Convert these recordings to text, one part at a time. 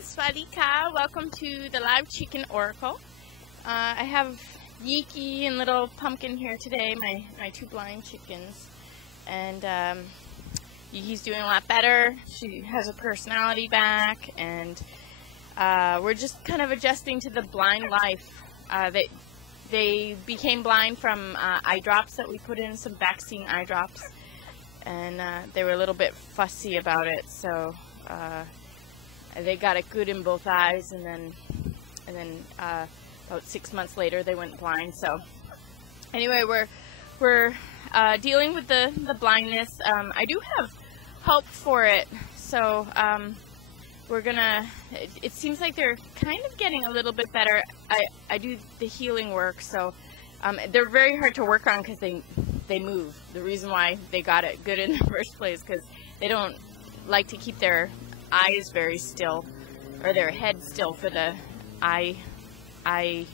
Swadika, welcome to the live chicken oracle. I have Yeeky and little Pumpkin here today, my two blind chickens, and Yeeky's doing a lot better. She has her personality back, and we're just kind of adjusting to the blind life. They became blind from eye drops that we put in, some vaccine eye drops, and they were a little bit fussy about it, so they got it good in both eyes, and then about 6 months later they went blind. So anyway, we're dealing with the blindness. I do have help for it, so we're gonna, it seems like they're kind of getting a little bit better. I do the healing work, so they're very hard to work on because they move. The reason why they got it good in the first place, because they don't like to keep their eyes very still, or their head still for the eye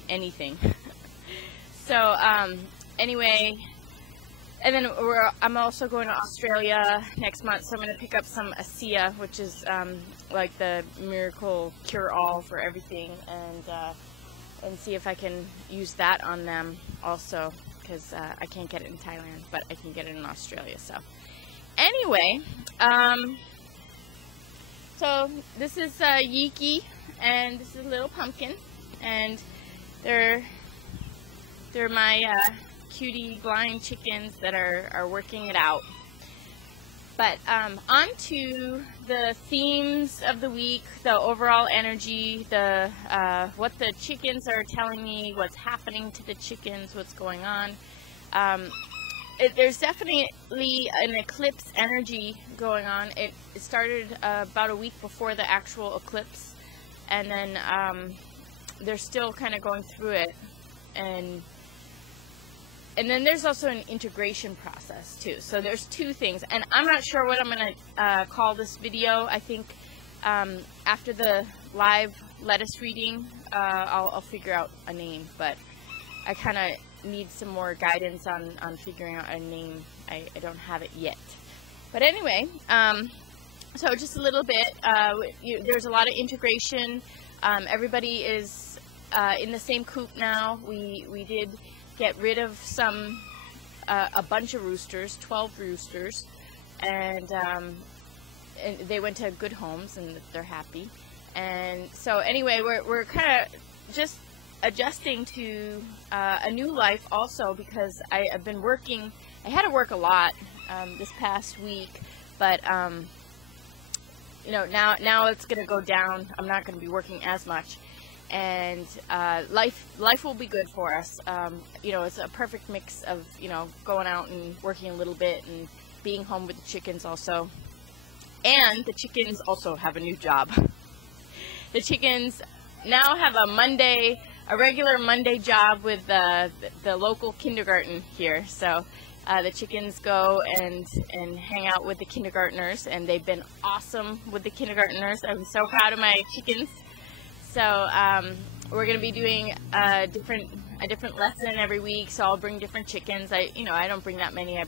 anything. So anyway, and then I'm also going to Australia next month, so I'm going to pick up some ASEA, which is like the miracle cure-all for everything, and see if I can use that on them also, because I can't get it in Thailand, but I can get it in Australia. So anyway, so this is Yeeky, and this is Little Pumpkin, and they're my cutie blind chickens that are working it out. But on to the themes of the week, the overall energy, the what the chickens are telling me, what's happening to the chickens, what's going on. There's definitely an eclipse energy going on. It started about a week before the actual eclipse, and then they're still kind of going through it, and then there's also an integration process too. So there's two things, and I'm not sure what I'm gonna call this video. I think after the live lettuce reading, I'll figure out a name, but I kind of need some more guidance on figuring out a name. I don't have it yet. But anyway, so just a little bit, there's a lot of integration. Everybody is in the same coop now. We did get rid of a bunch of roosters, 12 roosters, and they went to good homes, and they're happy. And so anyway, we're kind of just adjusting to a new life also, because I've been working. I had to work a lot this past week, but you know, now it's gonna go down. I'm not gonna be working as much, and life will be good for us. You know, it's a perfect mix of, you know, going out and working a little bit and being home with the chickens also. And the chickens also have a new job. The chickens now have a regular Monday job with the local kindergarten here. So the chickens go and hang out with the kindergartners, and they've been awesome with the kindergartners. I'm so proud of my chickens. So we're going to be doing a different lesson every week. So I'll bring different chickens. I don't bring that many. I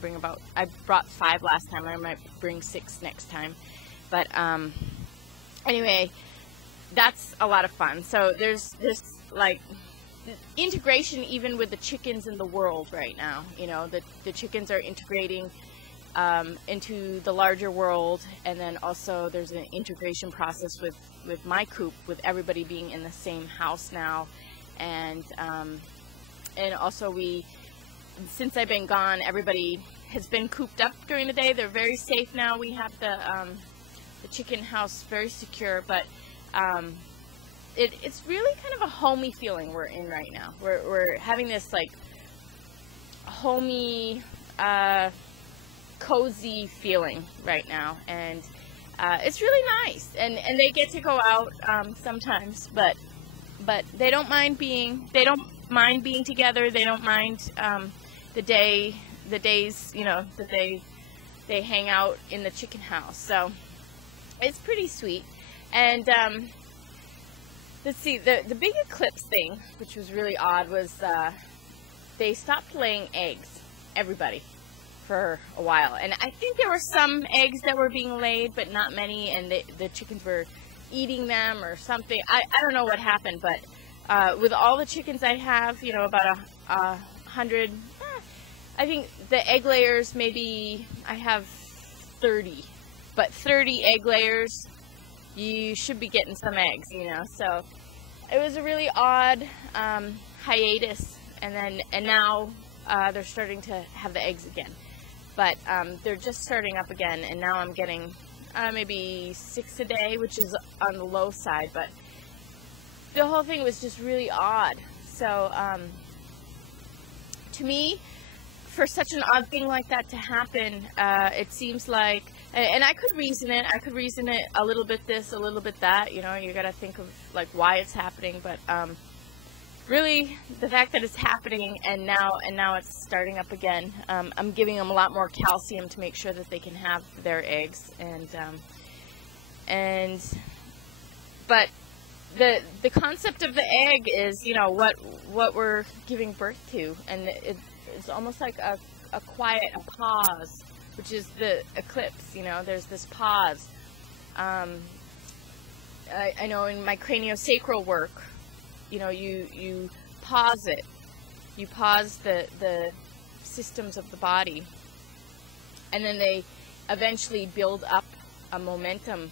brought 5 last time. I might bring 6 next time. But anyway, that's a lot of fun. So there's like integration even with the chickens in the world right now. You know, the chickens are integrating into the larger world, and then also there's an integration process with my coop, with everybody being in the same house now, and also since I've been gone, everybody has been cooped up during the day. They're very safe now. We have the chicken house very secure, but it's really kind of a homey feeling we're in right now. We're having this like homey, cozy feeling right now, and it's really nice. And they get to go out sometimes, but they don't mind being together. They don't mind the days, you know, that they hang out in the chicken house. So it's pretty sweet. And let's see, the big eclipse thing, which was really odd, was they stopped laying eggs, everybody, for a while. And I think there were some eggs that were being laid, but not many, and the chickens were eating them or something. I don't know what happened, but with all the chickens I have, you know, about 100, I think the egg layers, maybe I have 30, but 30 egg layers, you should be getting some eggs, you know. So it was a really odd hiatus, and now they're starting to have the eggs again, but they're just starting up again, and now I'm getting maybe 6 a day, which is on the low side, but the whole thing was just really odd. So to me, for such an odd thing like that to happen, it seems like, and I could reason it a little bit this, a little bit that, you know, you got to think of like why it's happening, but really the fact that it's happening and now it's starting up again, I'm giving them a lot more calcium to make sure that they can have their eggs, but the concept of the egg is, you know, what we're giving birth to, and it's almost like a quiet, a pause, which is the eclipse. You know, there's this pause. I know in my craniosacral work, you know, you pause it. You pause the systems of the body, and then they eventually build up a momentum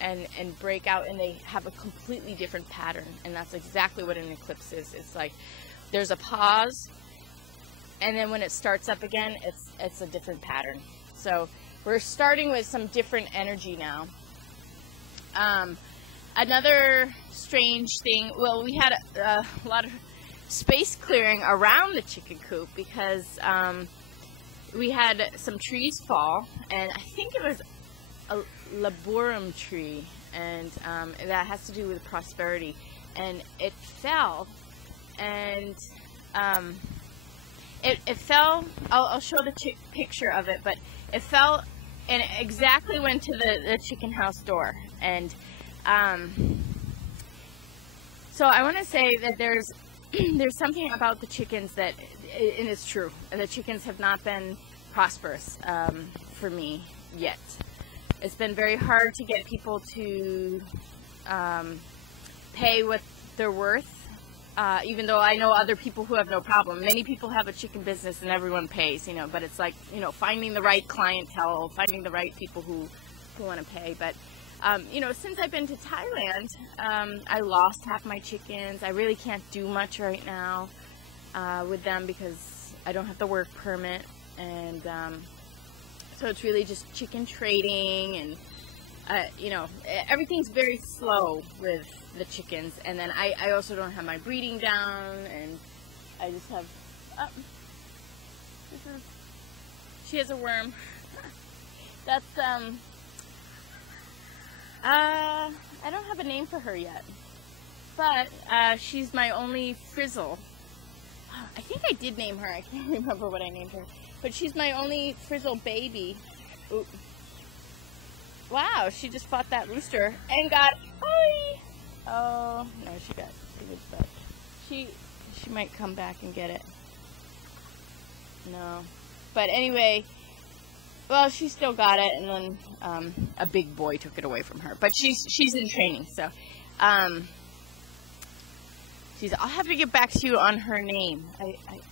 and break out, and they have a completely different pattern. And that's exactly what an eclipse is. It's like there's a pause, and then when it starts up again, it's a different pattern. So we're starting with some different energy now. Another strange thing, well, we had a lot of space clearing around the chicken coop because we had some trees fall, and I think it was a laborum tree, and that has to do with prosperity, and it fell, and it fell. I'll show the picture of it, but it fell and it exactly went to the chicken house door. And so I want to say that there's something about the chickens that, and it's true, the chickens have not been prosperous for me yet. It's been very hard to get people to pay what they're worth, even though I know other people who have no problem. Many people have a chicken business and everyone pays, you know, but it's like, you know, finding the right clientele, finding the right people who want to pay. But, you know, since I've been to Thailand, I lost half my chickens. I really can't do much right now with them because I don't have the work permit, and so it's really just chicken trading, and you know, everything's very slow with the chickens. And then I also don't have my breeding down, and I just have, she has a worm. That's, I don't have a name for her yet, but she's my only frizzle. I think I did name her. I can't remember what I named her. But she's my only frizzle baby. Ooh. Wow, she just fought that rooster and got, oh, no, she got good stuff. She might come back and get it. No. But anyway, well, she still got it, and then a big boy took it away from her. But she's in training, so I'll have to get back to you on her name.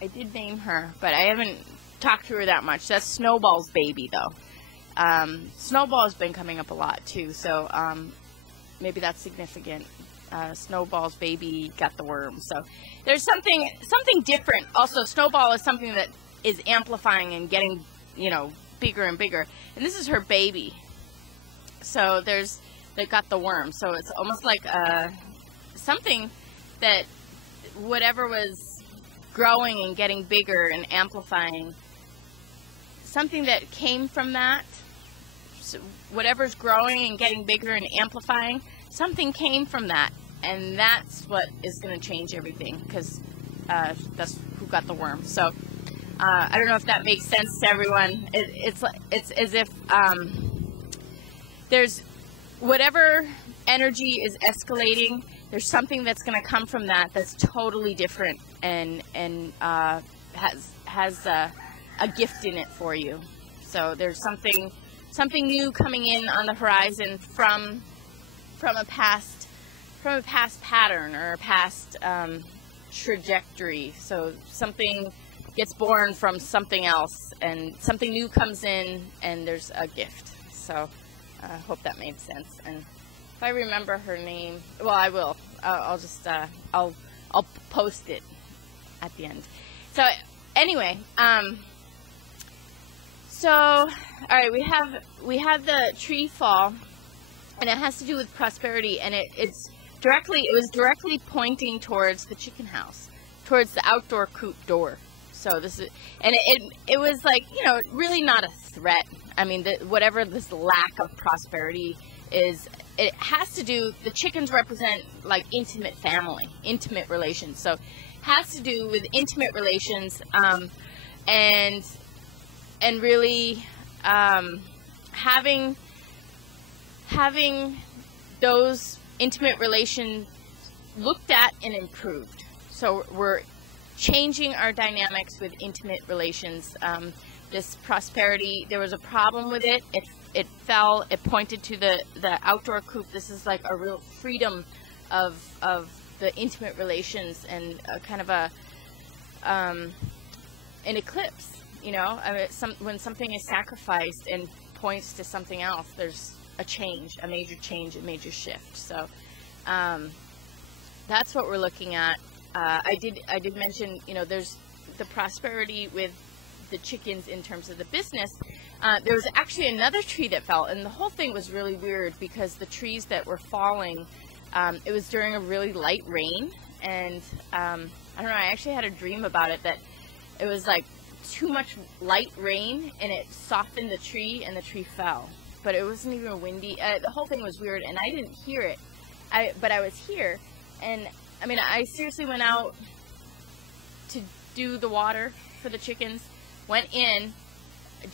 I did name her, but I haven't talked to her that much. That's Snowball's baby, though. Snowball's been coming up a lot, too, so maybe that's significant. Snowball's baby got the worm. So there's something different. Also, Snowball is something that is amplifying and getting, you know, bigger and bigger. And this is her baby. So they got the worm. So it's almost like something that whatever was growing and getting bigger and amplifying, something that came from that, so whatever's growing and getting bigger and amplifying, something came from that, and that's what is going to change everything, because that's who got the worm. So I don't know if that makes sense to everyone. It's as if there's whatever energy is escalating, there's something that's going to come from that that's totally different and has a gift in it for you. So there's something new coming in on the horizon from from a past pattern or a past trajectory. So something gets born from something else, and something new comes in, and there's a gift. So I hope that made sense. And if I remember her name, well, I will. I'll just I'll post it at the end. So anyway, so all right, we have the tree fall, and it has to do with prosperity, and it was directly pointing towards the chicken house, towards the outdoor coop door. So this is, and it was like, you know, really not a threat. I mean, whatever this lack of prosperity is, it has to do, the chickens represent like intimate family, intimate relations. So it has to do with intimate relations, and really having those intimate relations looked at and improved. So we're changing our dynamics with intimate relations. This prosperity, there was a problem with it. It fell. It pointed to the outdoor coop. This is like a real freedom of the intimate relations, and a kind of an eclipse. You know, I mean, when something is sacrificed and points to something else, there's a change, a major shift. So that's what we're looking at. I did mention, you know, there's the prosperity with the chickens in terms of the business. There was actually another tree that fell, and the whole thing was really weird because the trees that were falling, it was during a really light rain, and I don't know, I actually had a dream about it, that it was like too much light rain and it softened the tree and the tree fell. But it wasn't even windy. The whole thing was weird, and I didn't hear it. But I was here, and I mean, I seriously went out to do the water for the chickens, went in,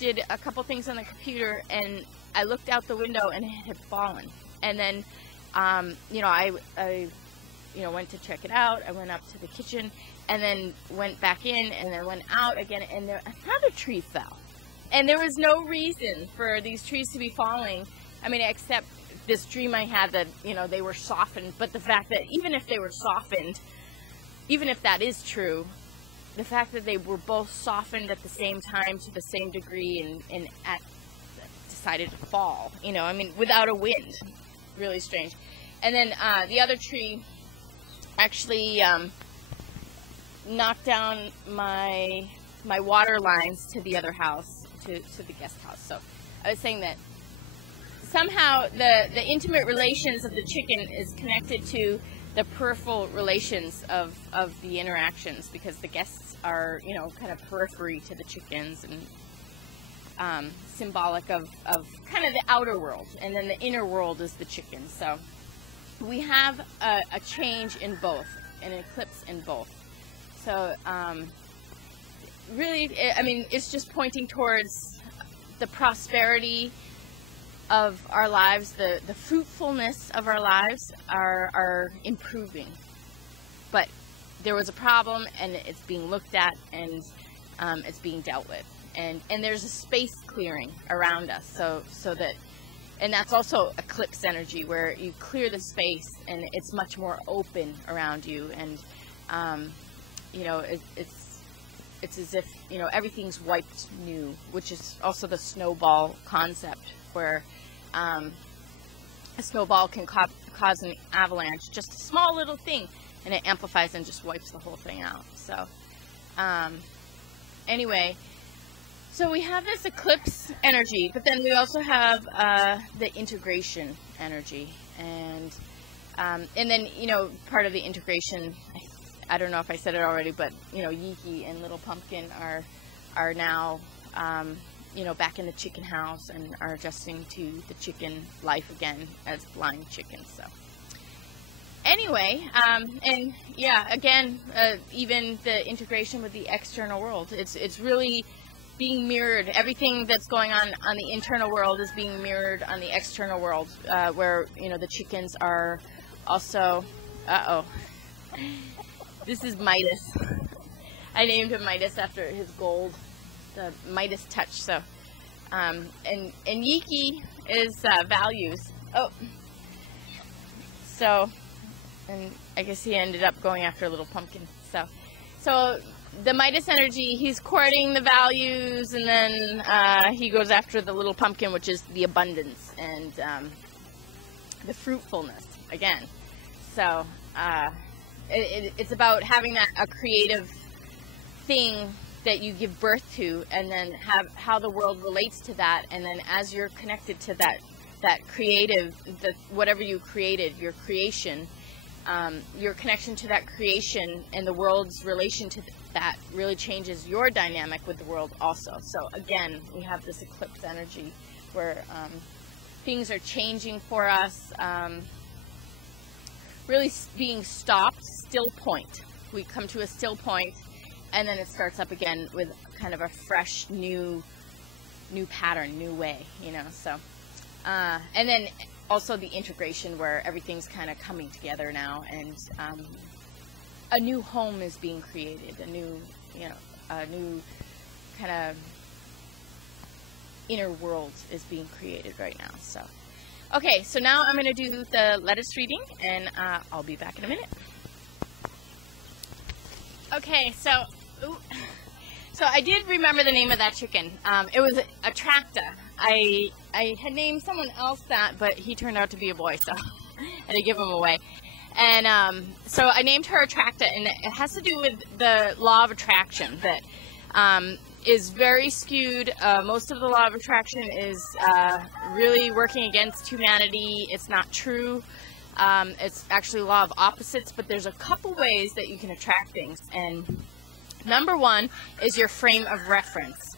did a couple things on the computer, and I looked out the window and it had fallen. And then, you know, I went to check it out. I went up to the kitchen, and then went back in, and then went out again, and another tree fell. And there was no reason for these trees to be falling. I mean, except this dream I had that, you know, they were softened. But the fact that even if they were softened, even if that is true, the fact that they were both softened at the same time to the same degree and decided to fall, you know, I mean, without a wind, really strange. And then the other tree actually knocked down my water lines to the other house, to the guest house. So I was saying that somehow the intimate relations of the chicken is connected to the peripheral relations of the interactions, because the guests are, you know, kind of periphery to the chickens, and symbolic of kind of the outer world, and then the inner world is the chicken. So we have a change in both, an eclipse in both. So really, I mean, it's just pointing towards the prosperity of our lives, the fruitfulness of our lives are improving. But there was a problem, and it's being looked at, and it's being dealt with. And there's a space clearing around us, so that, and that's also eclipse energy, where you clear the space and it's much more open around you, and you know, it's as if, you know, everything's wiped new, which is also the snowball concept, where a snowball can cause an avalanche, just a small little thing, and it amplifies and just wipes the whole thing out. So anyway, so we have this eclipse energy, but then we also have the integration energy, and then, you know, part of the integration, I don't know if I said it already, but, you know, Yiki and Little Pumpkin are now, you know, back in the chicken house and are adjusting to the chicken life again as blind chickens. So anyway, and yeah, again, even the integration with the external world, it's really being mirrored. Everything that's going on the internal world is being mirrored on the external world, where, you know, the chickens are also, this is Midas. I named him Midas after his gold, the Midas touch. So, and Yiki is values. Oh, So, and I guess he ended up going after a little pumpkin. So the Midas energy, he's courting the values, and then he goes after the little pumpkin, which is the abundance and the fruitfulness again. So it's about having a creative thing that you give birth to, and then how the world relates to that, and then as you're connected to that creative, whatever you created, your creation, your connection to that creation and the world's relation to that really changes your dynamic with the world also. So again, we have this eclipse energy where things are changing for us, really being stopped, still point. We come to a still point, and then it starts up again with kind of a fresh, new pattern, new way, so. And then also the integration where everything's kind of coming together now, and a new home is being created, a new kind of inner world is being created right now. So, okay, so now I'm going to do the lettuce reading, and I'll be back in a minute. Okay, so I did remember the name of that chicken. It was Attracta. I had named someone else that, but he turned out to be a boy, so I had to give him away. And so I named her Attracta, and it has to do with the law of attraction that is very skewed. Most of the law of attraction is really working against humanity. It's not true. It's actually law of opposites, but there's a couple ways that you can attract things. And number one is your frame of reference.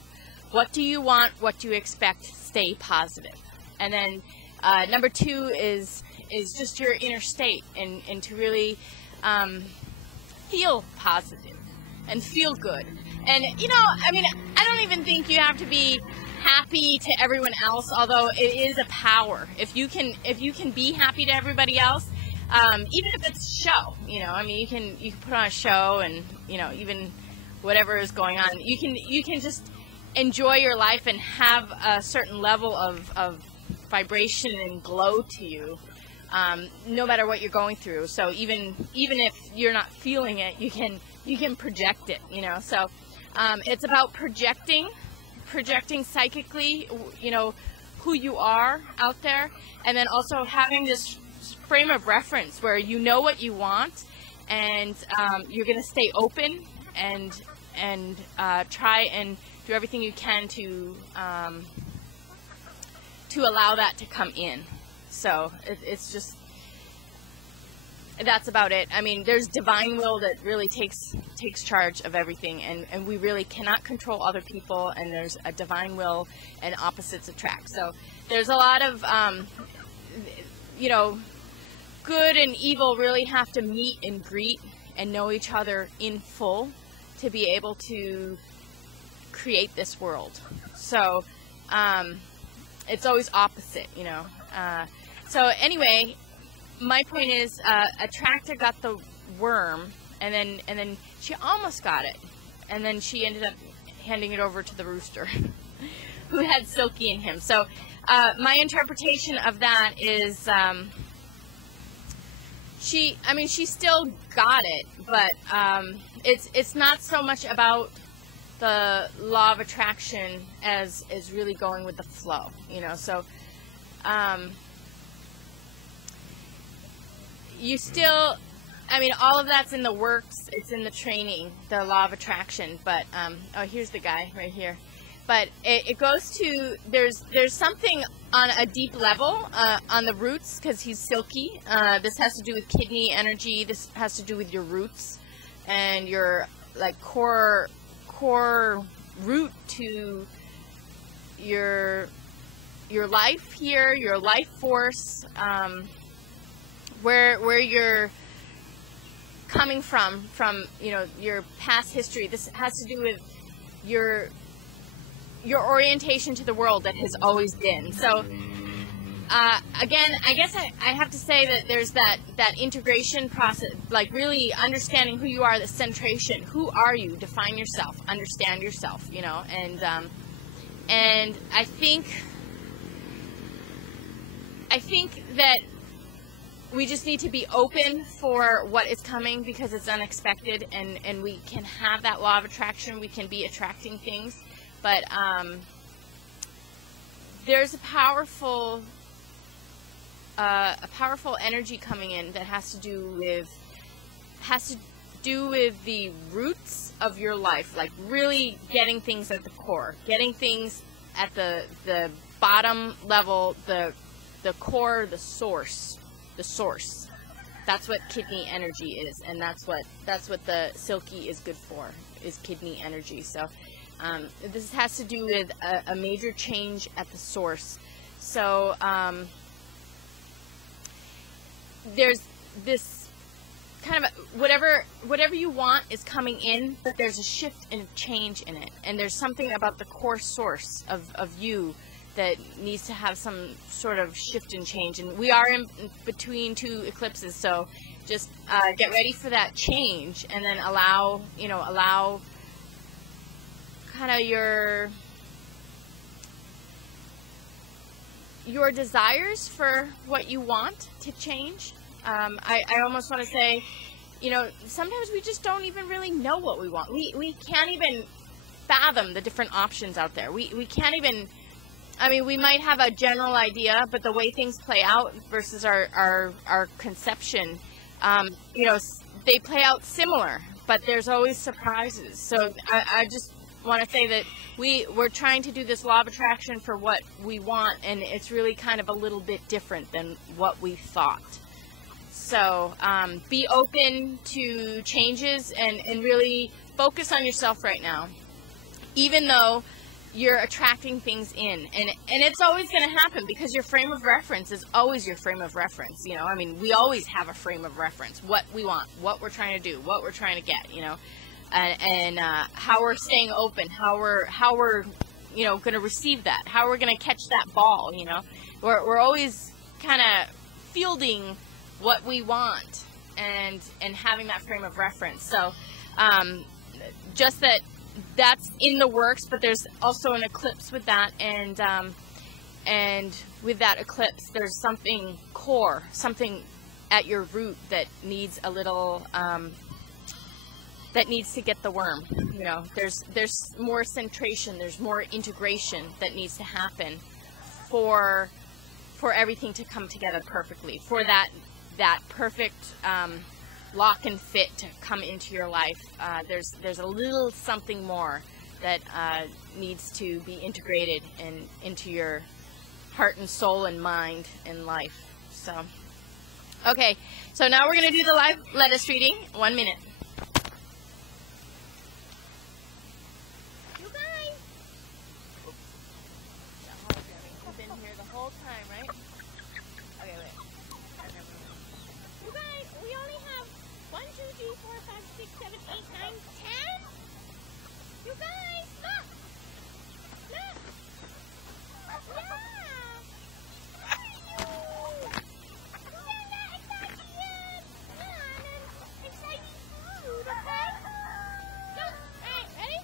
What do you want? What do you expect? Stay positive. And then number two is just your inner state, and to really feel positive and feel good. And I don't even think you have to be happy to everyone else, although it is a power. If you can be happy to everybody else, even if it's show, you can put on a show, and even whatever is going on, you can just enjoy your life and have a certain level of vibration and glow to you, no matter what you're going through. So even if you're not feeling it, you can project it. So it's about projecting psychically, who you are out there, and then also having this frame of reference where you know what you want, and you're going to stay open and try and do everything you can to allow that to come in. So it's just, that's about it. I mean, there's divine will that really takes charge of everything, and we really cannot control other people, and there's a divine will, and opposites attract. So there's a lot of good and evil really have to meet and greet and know each other in full to be able to create this world. So it's always opposite, so anyway, my point is, Attracta got the worm, and then she almost got it, and then she ended up handing it over to the rooster who had Silky in him. So my interpretation of that is she still got it, but it's not so much about the law of attraction as really going with the flow, so you still, all of that's in the works, it's in the training, the law of attraction, but here's the guy right here. But it goes to, there's something on a deep level on the roots, because he's silky. This has to do with kidney energy. This has to do with your roots and your core root to your life here, your life force, where you're coming from your past history. This has to do with your orientation to the world that has always been. So again, I guess I have to say that there's that integration process, really understanding who you are, the centration. Who are you? Define yourself, understand yourself, and I think that we just need to be open for what is coming because it's unexpected, and we can have that law of attraction. We can be attracting things, but there's a powerful energy coming in that has to do with the roots of your life, like really getting things at the core, getting things at the bottom level, the core, the source. That's what kidney energy is, and that's what the silky is good for, is kidney energy. So this has to do with a major change at the source. So there's this kind of whatever you want is coming in, but there's a shift and a change in it, and there's something about the core source of you that needs to have some sort of shift and change. And we are in between two eclipses, so just get ready for that change, and then allow kind of your desires for what you want to change. I almost want to say, sometimes we just don't even really know what we want. We can't even fathom the different options out there. We can't even, we might have a general idea, but the way things play out versus our conception, they play out similar, but there's always surprises. So I just want to say that we're trying to do this law of attraction for what we want, and it's really kind of a little bit different than what we thought. So be open to changes and really focus on yourself right now, even though you're attracting things in, and it's always going to happen because your frame of reference is always your frame of reference. We always have a frame of reference, what we want, what we're trying to do, what we're trying to get, and how we're staying open, how we're going to receive that, how we're going to catch that ball. We're always kind of fielding what we want and having that frame of reference. So just that's in the works, but there's also an eclipse with that, and with that eclipse there's something core, something at your root that needs a little that needs to get the worm. There's more centration, there's more integration that needs to happen for everything to come together perfectly, for that perfect lock and fit to come into your life. There's a little something more that needs to be integrated into your heart and soul and mind and life. So, okay, so now we're going to do the live lettuce reading. 1 minute. You guys! You've been here the whole time, right? Okay, wait. You guys, we only have 1, 2, 3, 4, 5, 6, 7, 8, 9, 10. You guys, look! Look! Yeah! Where are you? We're not excited yet! Come on, and exciting food, okay? Go! Alright, ready?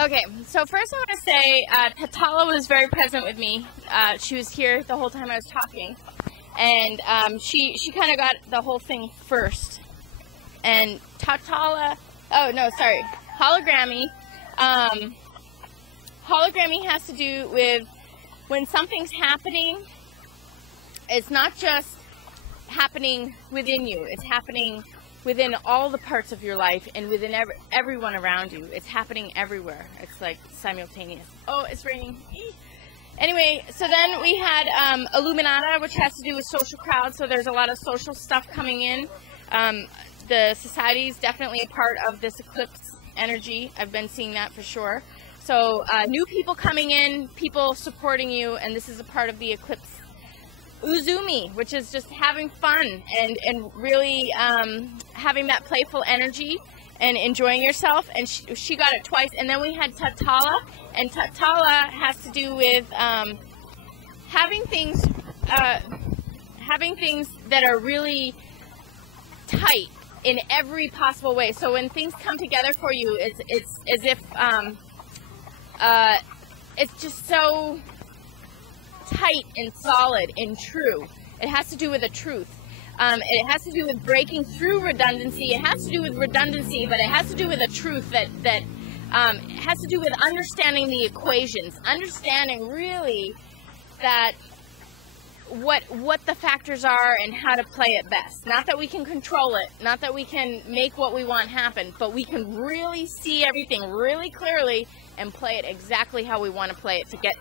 Okay, so first I want to say Tatala was very present with me. She was here the whole time I was talking, and she kind of got the whole thing first. And Tatala, hologrammy. Hologrammy has to do with when something's happening. It's not just happening within you. It's happening within all the parts of your life and within everyone around you. It's happening everywhere. It's like simultaneous. Oh, it's raining. Anyway, so then we had Illuminata, which has to do with social crowds. So there's a lot of social stuff coming in. The society is definitely a part of this eclipse energy. I've been seeing that for sure. So new people coming in, people supporting you, and this is a part of the eclipse. Uzumi, which is just having fun and really having that playful energy and enjoying yourself, and she got it twice. And then we had Tatala, and Tatala has to do with having things that are really tight in every possible way. So when things come together for you, it's as if it's just so tight and solid and true. It has to do with the truth. It has to do with breaking through redundancy. It has to do with redundancy, but it has to do with a truth that has to do with understanding the equations, understanding really that what the factors are and how to play it best. Not that we can control it, not that we can make what we want happen, but we can really see everything really clearly and play it exactly how we want to play it to get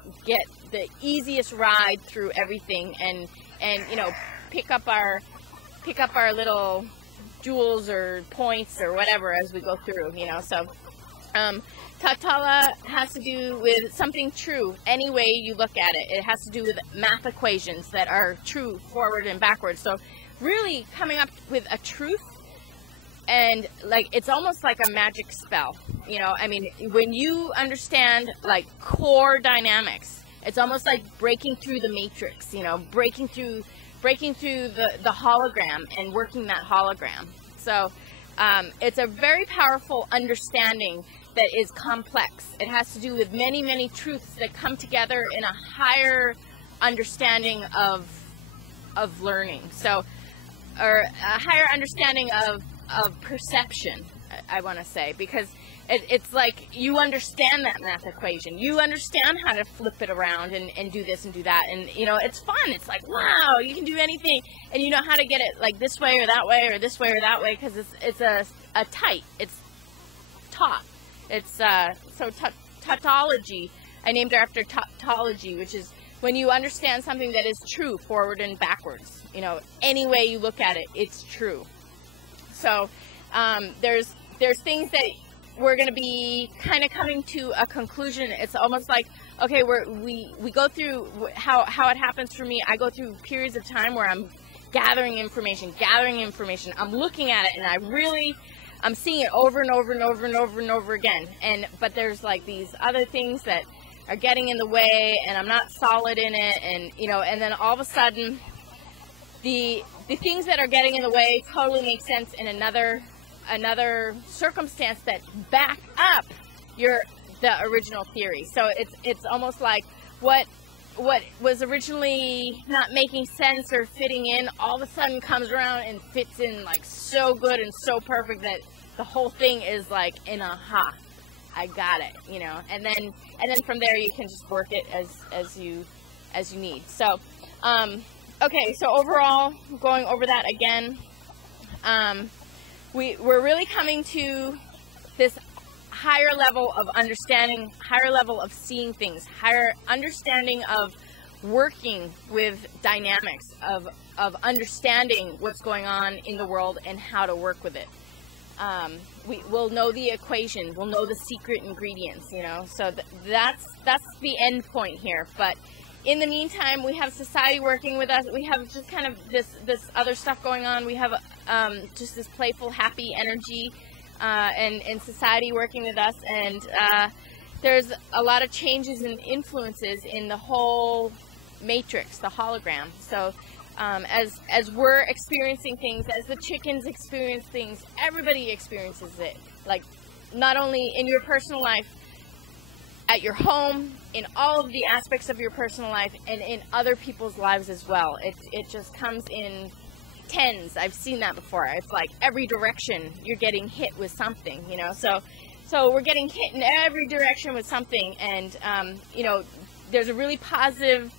the easiest ride through everything, and pick up our little jewels or points or whatever as we go through, so Tatala has to do with something true any way you look at it. It has to do with math equations that are true forward and backwards. So really coming up with a truth, and like it's almost like a magic spell. When you understand like core dynamics, it's almost like breaking through the matrix, breaking through the hologram and working that hologram. So it's a very powerful understanding that is complex. It has to do with many, many truths that come together in a higher understanding of learning. So, or a higher understanding of perception, I want to say, because it's like you understand that math equation. You understand how to flip it around and do this and do that. And, it's fun. It's like, wow, you can do anything. And you know how to get it like this way or that way or this way or that way, because it's a tight. It's taut. It's so tautology. I named it after tautology, which is when you understand something that is true forward and backwards. Any way you look at it, it's true. So there's things that we're going to be kind of coming to a conclusion. It's almost like, okay, we go through how it happens for me. I go through periods of time where I'm gathering information. I'm looking at it, and I'm seeing it over and over and over and over and over again. But there's like these other things that are getting in the way, and I'm not solid in it, and then all of a sudden the things that are getting in the way totally make sense in another circumstance that back up the original theory. So it's almost like what was originally not making sense or fitting in all of a sudden comes around and fits in like so good and so perfect that the whole thing is like in aha, I got it, and then from there you can just work it as you need. So okay, so overall, going over that again, we're really coming to this higher level of understanding, higher level of seeing things, higher understanding of working with dynamics, of understanding what's going on in the world and how to work with it. We'll know the equation, we'll know the secret ingredients, so that's the end point here. But in the meantime, we have society working with us. We have just kind of this other stuff going on. We have just this playful, happy energy, and society working with us. And there's a lot of changes and influences in the whole matrix, the hologram. So as we're experiencing things, as the chickens experience things, everybody experiences it. Like not only in your personal life, at your home, in all of the aspects of your personal life, and in other people's lives as well. It just comes in tens. I've seen that before. It's like every direction you're getting hit with something, So we're getting hit in every direction with something, and there's a really positive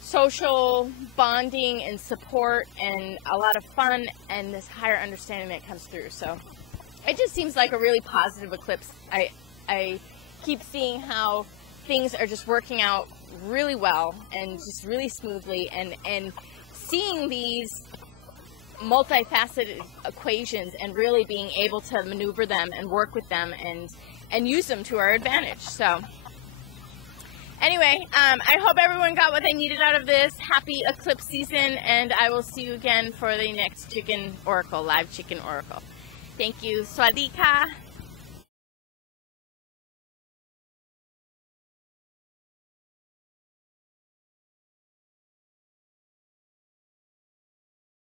social bonding and support and a lot of fun and this higher understanding that comes through. So it just seems like a really positive eclipse. I keep seeing how things are just working out really well and just really smoothly, and seeing these multifaceted equations and really being able to maneuver them and work with them and use them to our advantage. So anyway, I hope everyone got what they needed out of this. Happy eclipse season, and I will see you again for the next Chicken Oracle, live Chicken Oracle. Thank you. Swadee ka.